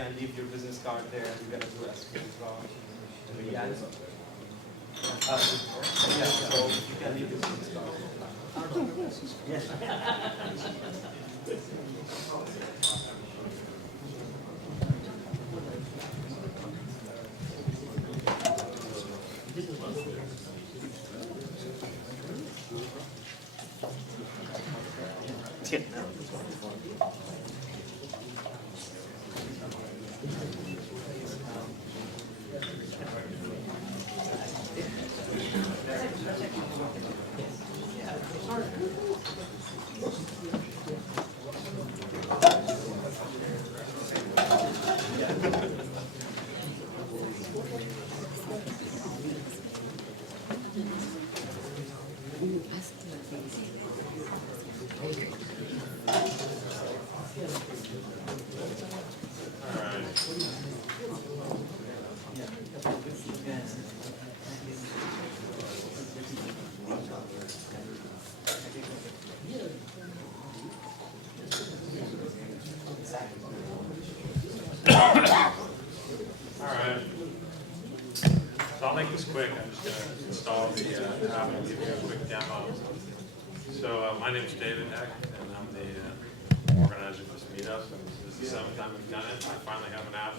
can leave your business card there. We're going to do as well. Yeah, so you can leave your business card. Yes. Quick, I'm just going to install the app and give you a quick demo. So my name is David Hecht, and I'm the organizer for this meetup. And this is the 7th time we've done it. I finally have an app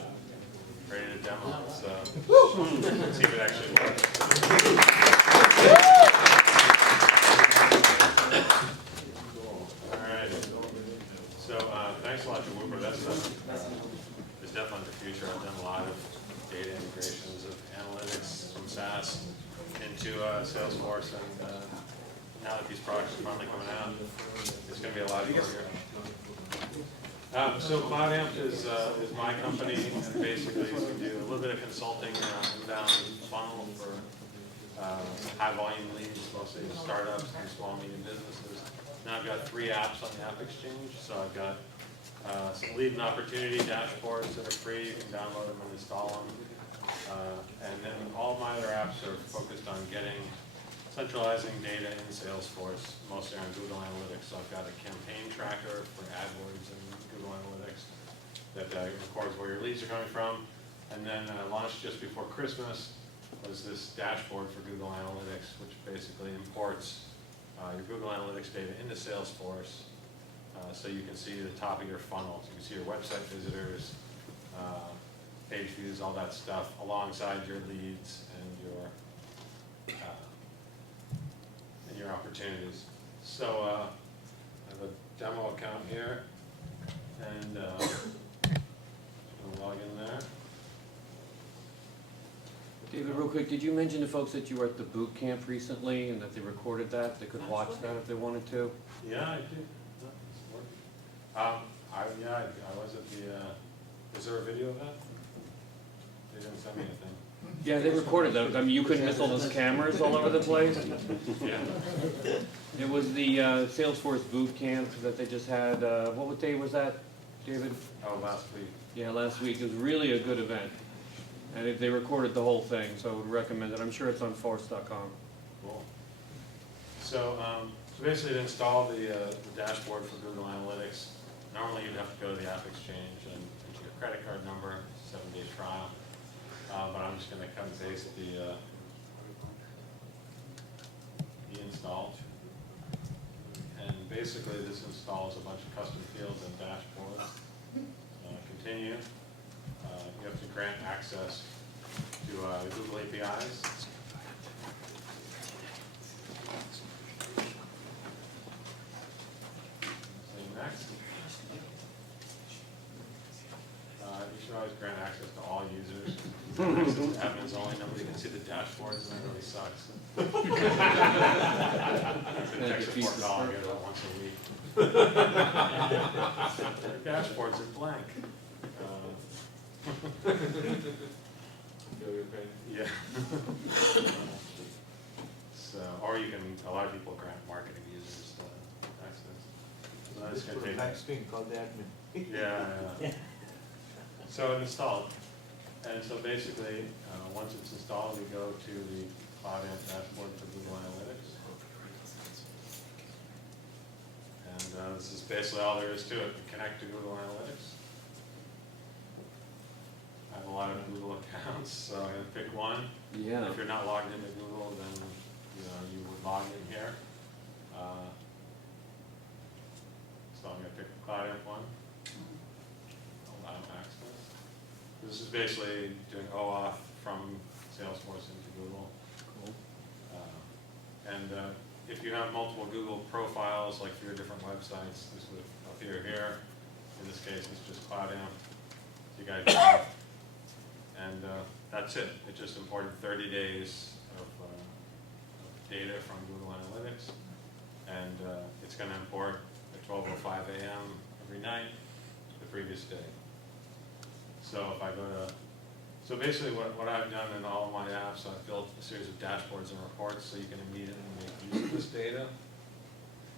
ready to demo. So let's see if it actually works. All right. So thanks a lot to Whooper. That's definitely the future. I've done a lot of data integrations of analytics from SaaS into Salesforce, and now that these products are finally coming out, it's going to be a lot easier. So cloudamp is my company, and basically we do a little bit of consulting around inbound funnel for high volume leads, mostly startups and small medium businesses. Now I've got 3 apps on the App Exchange, so I've got some lead and opportunity dashboards that are free. You can download them and install them. And then all my other apps are focused on centralizing data in Salesforce, mostly on Google Analytics. So I've got a campaign tracker for AdWords and Google Analytics that records where your leads are coming from. And then launched just before Christmas was this dashboard for Google Analytics, which basically imports your Google Analytics data into Salesforce. So you can see the top of your funnel. So you can see your website visitors, page views, all that stuff, alongside your leads and your opportunities. So I have a demo account here, and I'm going to log in there. David, real quick, did you mention to folks that you were at the boot camp recently and that they recorded that? They could watch that if they wanted to? Yeah, I did. I was at the, was there a video of that? They didn't send me anything. Yeah, they recorded that. I mean, you couldn't miss all those cameras all over the place. Yeah. It was the Salesforce boot camp that they just had. What day was that, David? Oh, last week. Yeah, last week. It was really a good event. And they recorded the whole thing, so I would recommend it. I'm sure it's on force.com. Cool. So, so basically to install the dashboard for Google Analytics, normally you'd have to go to the App Exchange and enter your credit card number, 7-day trial. But I'm just going to cut and paste the install. And basically this installs a bunch of custom fields and dashboards. Continue. You have to grant access to the Google APIs. Say next. You should always grant access to all users. Access to admins only. Nobody can see the dashboards, and that really sucks. It's a tech support call. I get it once a week. Their dashboards are blank. Yeah. So, or you can, a lot of people grant marketing users access. So that's going to take. Black screen called the admin. Yeah. So it installed, and so basically, once it's installed, we go to the cloudamp dashboard for Google Analytics, and this is basically all there is to it. We connect to Google Analytics. accounts, so I'm gonna pick one. Yeah. If you're not logged into Google, then you would log in here. So I'm gonna pick the cloudamp one. Allow access. This is basically doing OAuth from Salesforce into Google. Cool. If you have multiple Google profiles, like for your different websites, this would appear here. In this case, it's just cloudamp. You guys have, and that's it. It just imported 30 days of data from Google Analytics, and it's going to import at 12:05 a.m. every night the previous day. So if I go to, so basically what I've done in all of my apps, I've built a series of dashboards and reports so you can immediately make use of this data.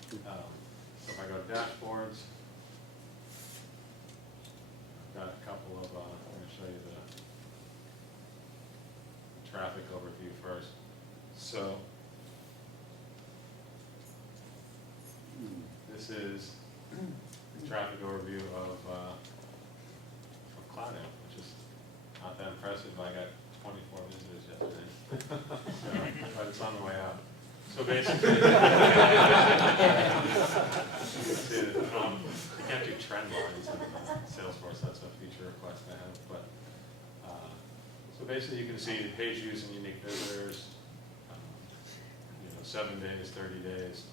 So if I go to dashboards, I've got a couple of, I'm going to show you the traffic overview first. So this is the traffic overview of cloudamp, which is not that impressive. I got 24 visitors yesterday, but it's on the way up. So basically, you can't do trend lines in Salesforce. That's a feature request I have. But so basically, you can see the page views and unique visitors. 7 days, 30 days,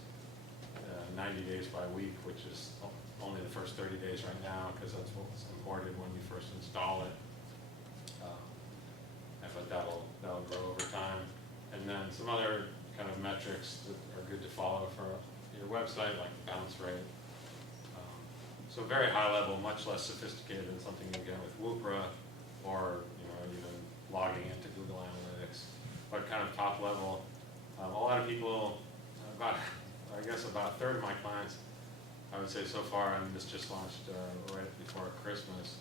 90 days by week, which is only the first 30 days right now because that's what's imported when you first install it. But that'll grow over time. And then some other kind of metrics that are good to follow for your website, like the bounce rate. So very high level, much less sophisticated than something you get with Woopra or even logging into Google Analytics. But kind of top level. A lot of people, I guess about a third of my clients, I would say so far, and this just launched right before Christmas,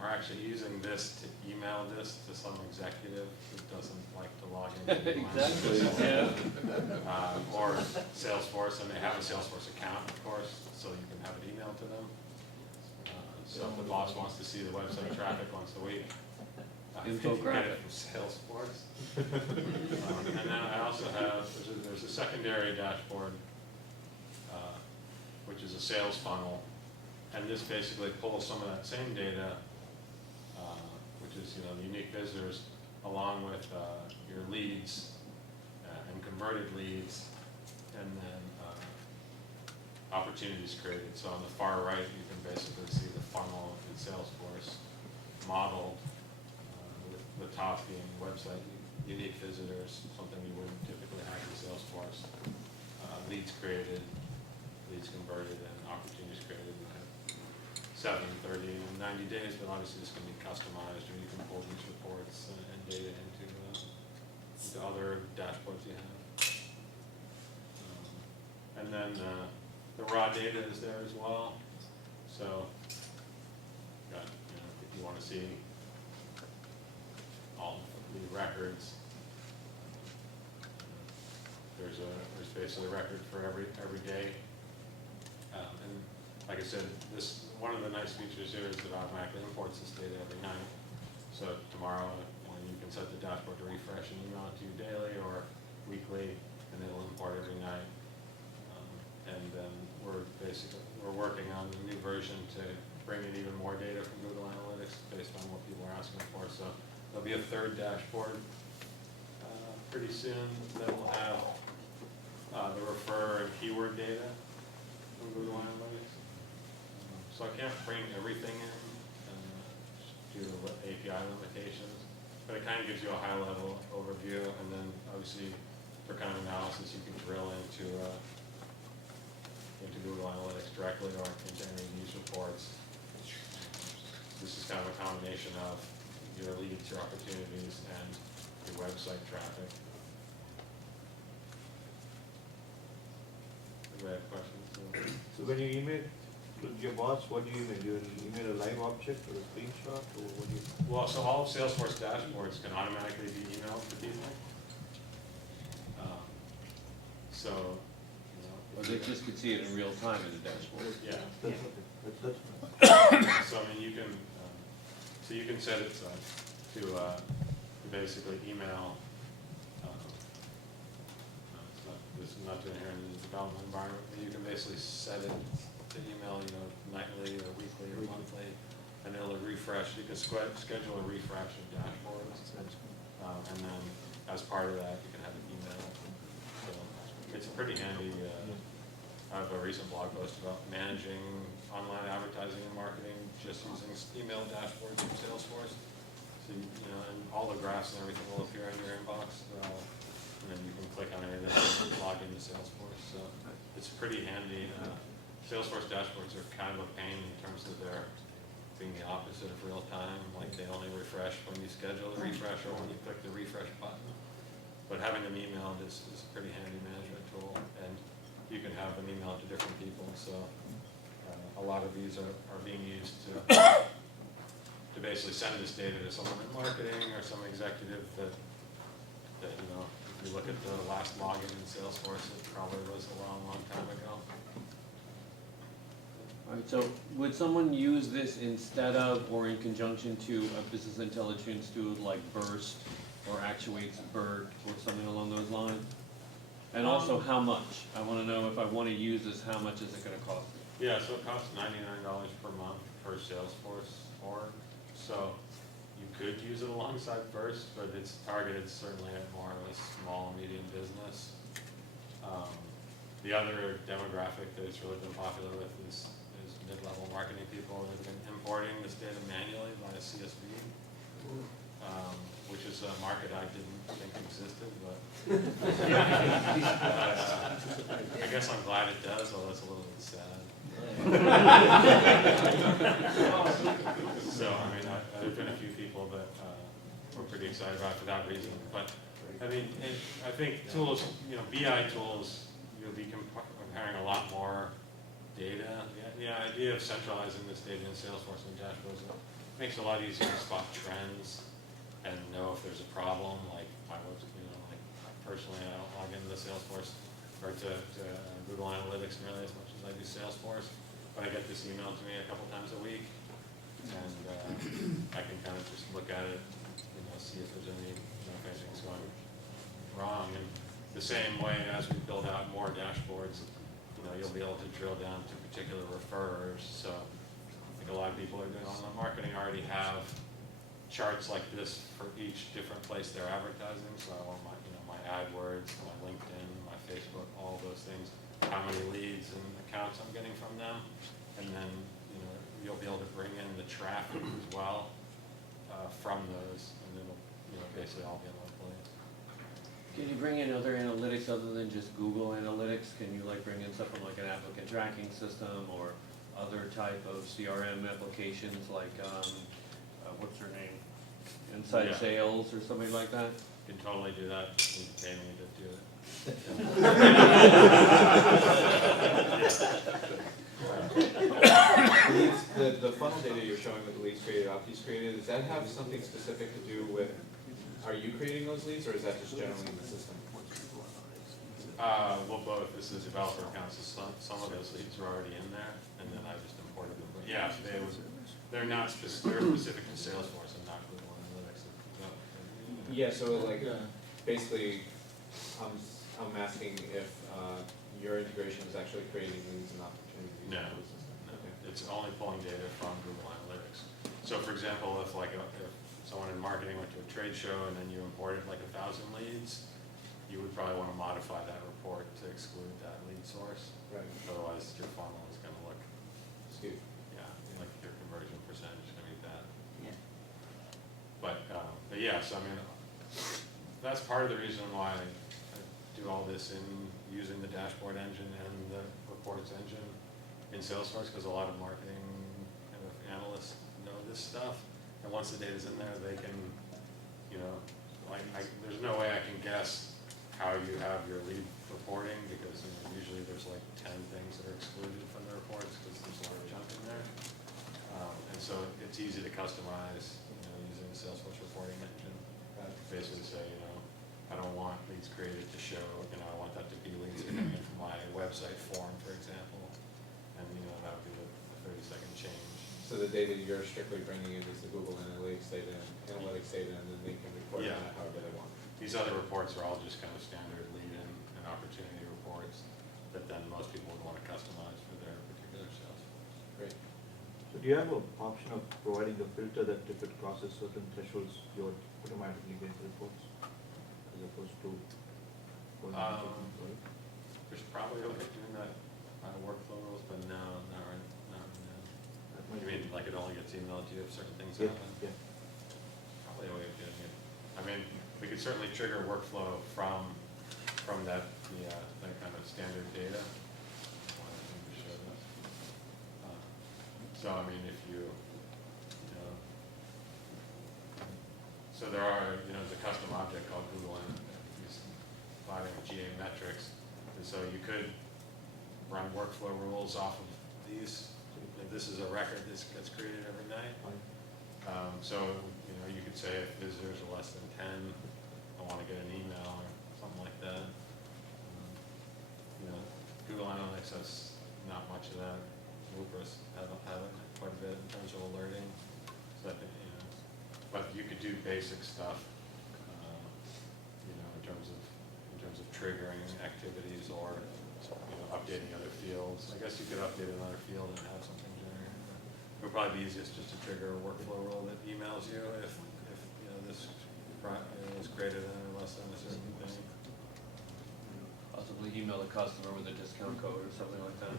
are actually using this to email this to some executive who doesn't like to log into Google Analytics. Or Salesforce, and they have a Salesforce account, of course, so you can have it emailed to them. So if the boss wants to see the website traffic once a week, you can get it from Salesforce. And then I also have, there's a secondary dashboard, which is a sales funnel. And this basically pulls some of that same data, which is unique visitors, along with your leads and converted leads, and then opportunities created. So on the far right, you can basically see the funnel in Salesforce modeled, with the top being website unique visitors, something you wouldn't typically have in Salesforce, leads created, leads converted, and opportunities created. 7, 30, and 90 days, but obviously this can be customized, or you can pull these reports and data into other dashboards you have. And then the raw data is there as well. So, if you want to see all the records, there's basically a record for every day. And like I said, one of the nice features here is it automatically imports this data every night. So tomorrow, you can set the dashboard to refresh and email it to you daily or weekly, and it'll import every night. And then we're working on the new version to bring in even more data from Google Analytics based on what people are asking for. So there'll be a third dashboard pretty soon that will have the refer and keyword data from Google Analytics. So I can't bring everything in due to API limitations, but it kind of gives you a high-level overview, and then obviously for kind of analysis you can drill into Google Analytics directly or into any news reports. This is kind of a combination of your leads, your opportunities, and your website traffic. Do I have questions? So when you email to your boss, what do you email? Do you email a live object or a screenshot, or what do you? Well, so all of Salesforce dashboards can automatically be emailed to people. Or they just could see it in real time in the dashboard. Yeah. That's So I mean, you can set it. to basically email. This is not doing here in the development environment. You can basically set it to email, nightly or weekly or monthly, and it'll refresh. You can schedule a refresh of dashboards, and then as part of that, you can have an email. So it's pretty handy. I have a recent blog post about managing online advertising and marketing just using email dashboards from Salesforce. So and all the graphs and everything will appear in your inbox. And then you can click on anything and log into Salesforce. So it's pretty handy. Salesforce dashboards are kind of a pain in terms of their being the opposite of real time. Like they only refresh when you schedule a refresh or when you click the refresh button. But having them emailed is a pretty handy management tool. And you can have them emailed to different people. So a lot of these are being used to basically send this data to someone in marketing or some executive that if you look at the last login in Salesforce, it probably was a long time ago. All right, so would someone use this instead of or in conjunction to a business intelligence tool like Burst or Actuates BERT or something along those lines? And also how much? I want to know if I want to use this, how much is it going to cost me? Yeah, so it costs $99 per month per Salesforce org. So you could use it alongside Burst, but it's targeted certainly at more of a small and medium business. The other demographic that it's really been popular with is mid-level marketing people that have been importing this data manually via CSV, which is a market I didn't think existed, but I guess I'm glad it does, although it's a little bit sad. So, I mean, there's been a few people that were pretty excited about it for that reason. But, I mean, I think tools, BI tools, you'll be comparing a lot more data. The idea of centralizing this data in Salesforce and dashboards makes it a lot easier to spot trends and know if there's a problem. Like, personally, I don't log into the Salesforce or to Google Analytics nearly as much as I do Salesforce, but I get this email to me a couple times a week, and I can kind of just look at it, see if there's any, if anything's going wrong. And the same way as we build out more dashboards, you'll be able to drill down to particular referrers. So I think a lot of people are doing online marketing already have charts like this for each different place they're advertising. So I want my AdWords, my LinkedIn, my Facebook, all those things, how many leads and accounts I'm getting from them, and then you'll be able to bring in the traffic as well from those, and it'll basically all be in one place. Can you bring in other analytics other than just Google Analytics? Can you bring in something like an applicant tracking system or other type of CRM applications like what's her name? Inside Sales or something like that? You can totally do that. You can pay me to do it. The funnel data you're showing with the leads created, opties created, does that have something specific to do with, are you creating those leads, or is that just generally in the system? Well, both. This is developer accounts. So some of those leads are already in there, and then I just imported them. But yeah, they're not they're specific to Salesforce and not Google Analytics. Yeah, so basically, I'm asking if your integration is actually creating leads and opportunities. No, it's only pulling data from Google Analytics. So, for example, if someone in marketing went to a trade show and then you imported 1,000 leads, you would probably want to modify that report to exclude that lead source. Right. Otherwise, your funnel is going to look skewed. Yeah, like your conversion percentage is going to be bad. Yeah. But yeah, so I mean, that's part of the reason why I do all this in using the dashboard engine and the reports engine in Salesforce, because a lot of marketing kind of analysts know this stuff, and once the data's in there, they can, there's no way I can guess how you have your lead reporting, because usually there's 10 things that are excluded from the reports because there's a lot of junk in there, and so it's easy to customize using the Salesforce reporting engine. Basically say, I don't want leads created to show, I want that to be leads coming in from my website form, for example, and that would be the 30-second change. So the data you're strictly bringing in is the Google Analytics data, and Analytics save it, and then they can report on Yeah. that however they want. These other reports are all just kind of standard lead-in and opportunity reports that then most people would want to customize for their particular sales. Great. So do you have an option of providing a filter that if it crosses certain thresholds, you would automatically get reports as opposed to? There's probably a way of doing that workflow rules, but no, not right now. You mean like it only gets emailed to you if certain things Yeah, happen? yeah. Probably a way of doing it. I mean, we could certainly trigger workflow from that, that kind of standard data. So I mean, if you know, so there are, there's a custom object called Google Analytics, providing GA metrics, and so you could run workflow rules off of these. If this is a record, this gets created every night. So you could say if visitors are less than 10, I want to get an email or something like that. Google Analytics has not much of that. WordPress have it quite a bit in terms of alerting. So that, but you could do basic stuff, in terms of triggering activities or updating other fields. I guess you could update another field and have something generated. It would probably be easiest just to trigger a workflow rule that emails you if this is greater than or less than a certain thing. Possibly email the customer with a discount code or something like that.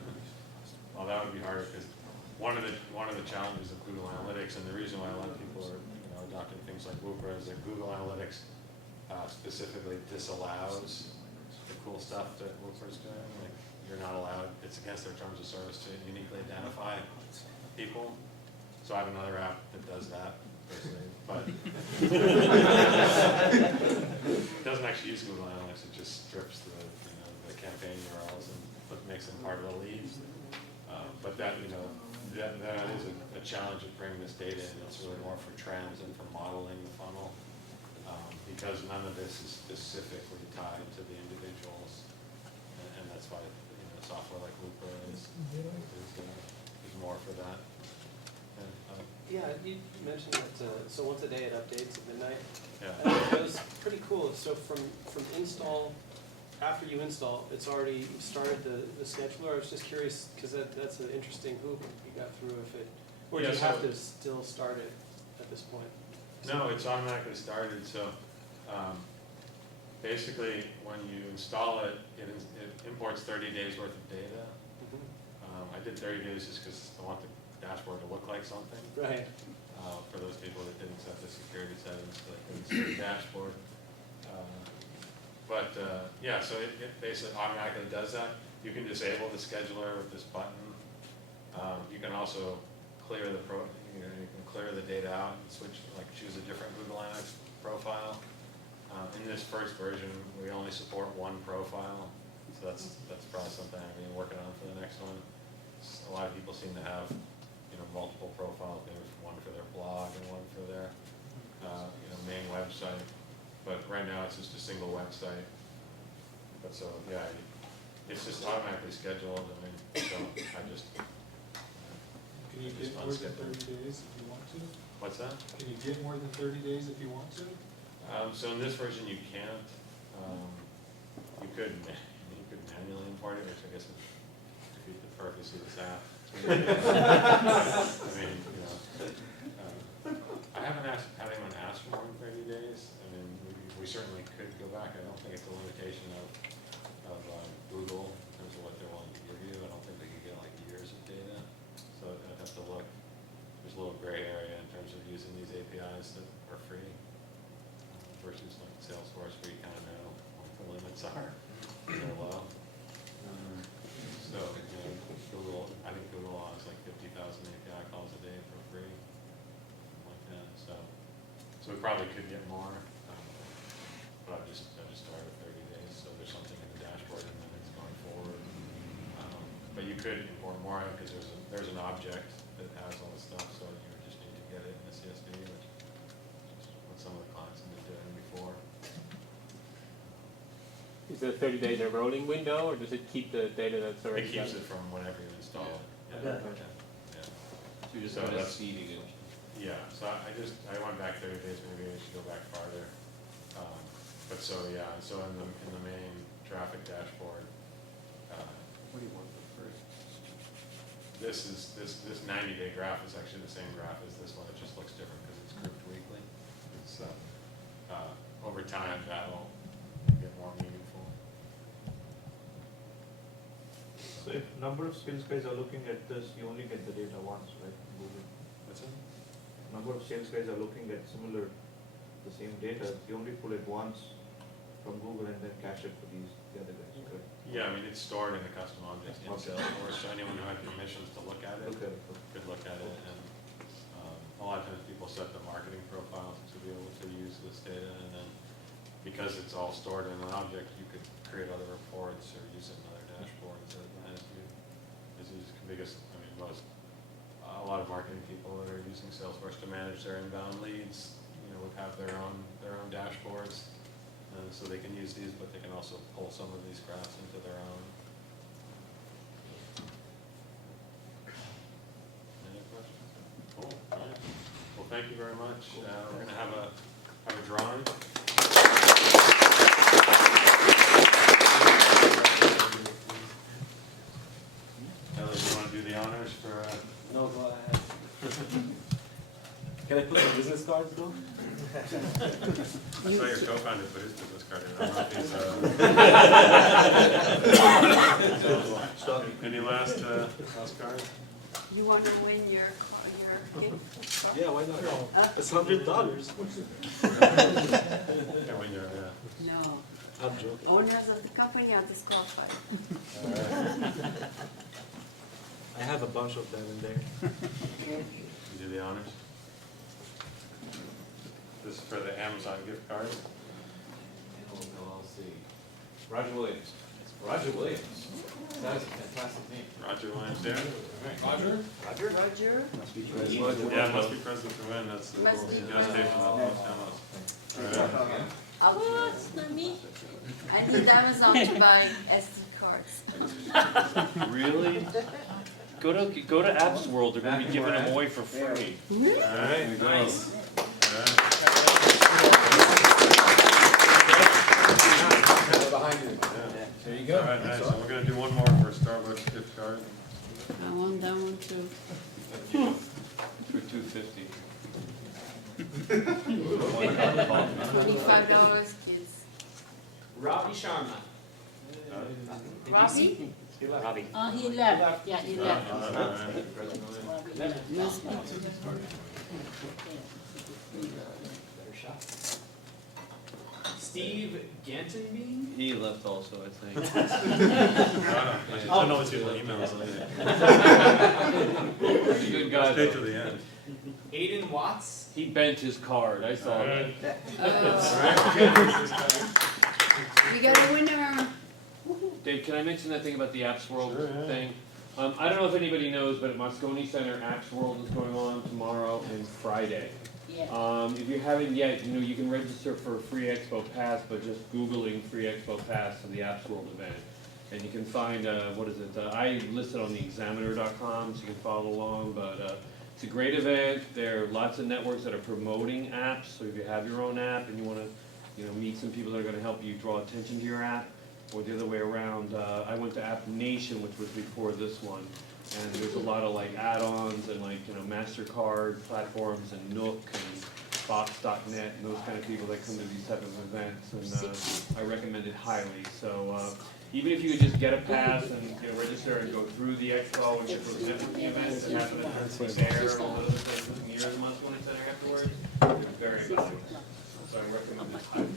Well, that would be harder because one of the challenges of Google Analytics, and the reason why a lot of people are adopting things like Woopra, is that Google Analytics specifically disallows the cool stuff that Woopra is doing. Like you're not allowed; it's against their terms of service to uniquely identify people. So I have another app that does that, basically, but it doesn't actually use Google Analytics. It just strips the campaign URLs and makes them part of the leads. But that is a challenge of bringing this data in. It's really more for trends and for modeling the funnel, because none of this is specifically tied to the individuals, and that's why software like Woopra is more for that. And, Yeah, you mentioned that, so once a day it updates at midnight. yeah. And it goes pretty cool. So from install, after you install, it's already started the scheduler. I was just curious, because that's an interesting hoop you got through if it, or do Yeah, you so- have to still start it at this point? No, it's automatically started. So basically, when you install it, it imports 30 days worth of data. I did 30 days just because I want the dashboard to look like something. Right. For those people that didn't set the security settings, so they couldn't see the dashboard. Yeah, so it basically automatically does that. You can disable the scheduler with this button. You can also clear the you can clear the data out and switch, like choose a different Google Analytics profile. In this first version, we only support one profile, so that's probably something I'm going to be working on for the next one. A lot of people seem to have multiple profiles, maybe one for their blog and one for their main website. But right now it's just a single website. But so yeah, it's just automatically scheduled. I mean, so I just Can you get more than 30 days if you want to? what's that? Can you get more than 30 days if you want to? So in this version you can't. You could manually import it, which I guess would defeat the purpose of this app. I mean, I haven't had anyone ask for more than 30 days. I mean, we certainly could go back. I don't think it's a limitation of Google in terms of what they're willing to give you. I don't think they could get like years of data. So I'd have to look. There's a little gray area in terms of using these APIs that are free versus like Salesforce, where you kind of know what the limits are. They're low. So Google, I think Google has like 50,000 API calls a day for free, something like that. So we probably could get more, but I just started with 30 days. So there's something in the dashboard, and then it's going forward. But you could import more because there's an object that has all the stuff. So you would just need to get it in the CSV, which is what some of the clients have been doing before. Is the 30 days a rolling window, or does it keep the data that's already It keeps done? it from whenever you install it. I bet. Yeah. So you're just So kind of that's- seeding it. Yeah, so I went back 30 days, maybe I should go back farther. But so, yeah, so in the main traffic dashboard, What do you want first? this 90-day graph is actually the same graph as this one, it just looks different because it's grouped weekly. It's, over time, that'll get more meaningful. So if number of sales guys are looking at this, you only get the data once, right, from Google? What's it? Number of sales guys are looking at the same data, you only pull it once from Google and then cache it for the other guys, correct? Yeah, I mean, it's stored in a custom object in Okay. Salesforce, so anyone who had permissions to look at it Okay. could look at it, and a lot of times people set the marketing profile to be able to use this data, and then because it's all stored in an object, you could create other reports or use it in other dashboards because, I mean, a lot of marketing people that are using Salesforce to manage their inbound leads, you know, would have their own dashboards, so they can use these, but they can also pull some of these graphs into their own. Any questions? Cool. All right. Well, thank you very much. We're going to have a drawing. Ellie, do you want to do the honors for? No, go ahead. Can I put the business cards though? I saw your co-founder put his business card in. I don't know if he's, any last cards? You want to win your gift? Yeah, why not? It's $100. Yeah, when you're, No. I'm joking. Owners of the company are disqualified. I have a bunch of them in there. You do the honors? This is for the Amazon gift card. LLC. Roger Williams. Roger Williams. That is a fantastic name. Roger Williams there. Roger? Roger? Yeah, it must be present to win. That's the Must be gestation of most demos. All right. Oh, it's not me. I need Amazon to buy SD cards. Really? Go to Apps World, they're gonna be giving them away for free. All right. Nice. Behind you. There you All go. right, nice. So we're going to do one more for Starbucks gift card. I want that one too. For $250. $25, kids. Ravi Sharma. Robbie? Robbie. Oh, he left. Yeah, he left. All right. Must be. Steve Gantenby. He left also, I think. I know it's your emails. He's a good guy Stay to though. the end. Aiden Watts. He bent his card, I saw it. We got a winner. Dave, can I mention that thing about the Apps World Sure, yeah. thing? I don't know if anybody knows, but at Moscone Center, Apps World is going on tomorrow and Friday. Yeah. If you haven't yet, you can register for a free Expo Pass, but just Googling free Expo Pass for the Apps World event. And you can find, I listed on the examiner.com, so you can follow along, but it's a great event. There are lots of networks that are promoting apps, so if you have your own app and you want to meet some people that are going to help you draw attention to your app, or the other way around, I went to App Nation, which was before this one, and there's a lot of add-ons and MasterCard platforms and Nook and Box.net and those kind of people that come to these type of events, and I recommend it highly. So even if you could just get a pass and register and go through the expo and get those networking events that happen at the fair and all those other things near the Moscone Center afterwards, it's very valuable. So I recommend it highly.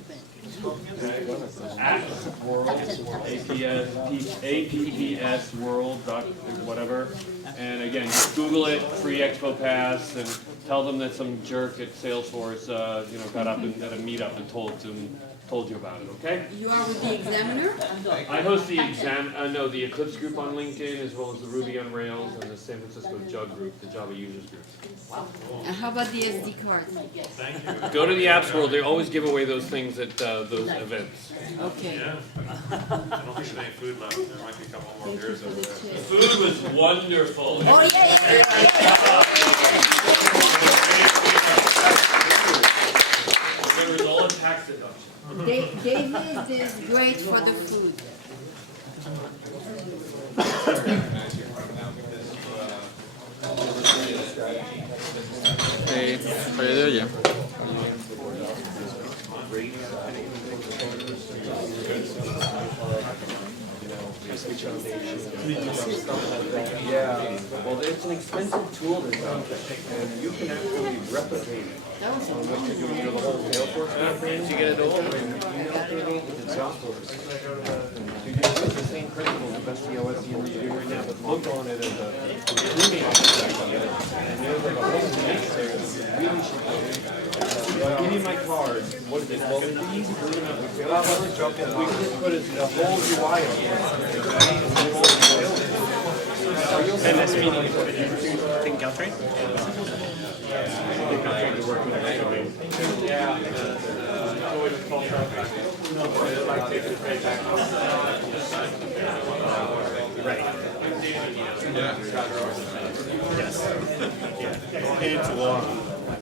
Apps World, APPS World, whatever. And again, just Google it, free Expo Pass, and tell them that some jerk at Salesforce, got up at a meetup and told you about it, okay? You are with the Examiner? I host the the Eclipse group on LinkedIn, as well as the Ruby on Rails and the San Francisco Jug group, the Java users group. And how about the SD cards? Thank you. Go to the Apps World, they always give away those things at those events. Okay. Yeah. I don't think there's any food left. There might be a couple more Thank you beers for over the there. tip. Food was wonderful. Oh, yeah. David is great for the food. Hey, how you doing? Yeah, well, it's an expensive tool to develop, and you can actually replicate it. That was On what you're doing, you know, the whole Salesforce campaign. Did you get it all? It's in Salesforce. So you can use the same principle, the best COS you can do right now, but look on it as a grooming opportunity. And there's like a whole mix there that you really should do. I'll give you my card. What is it? Well, it's easy to do. We just put a whole UI on it. And this meeting, taking Caltrain? Right. Yeah. Yes. Yeah. It's long.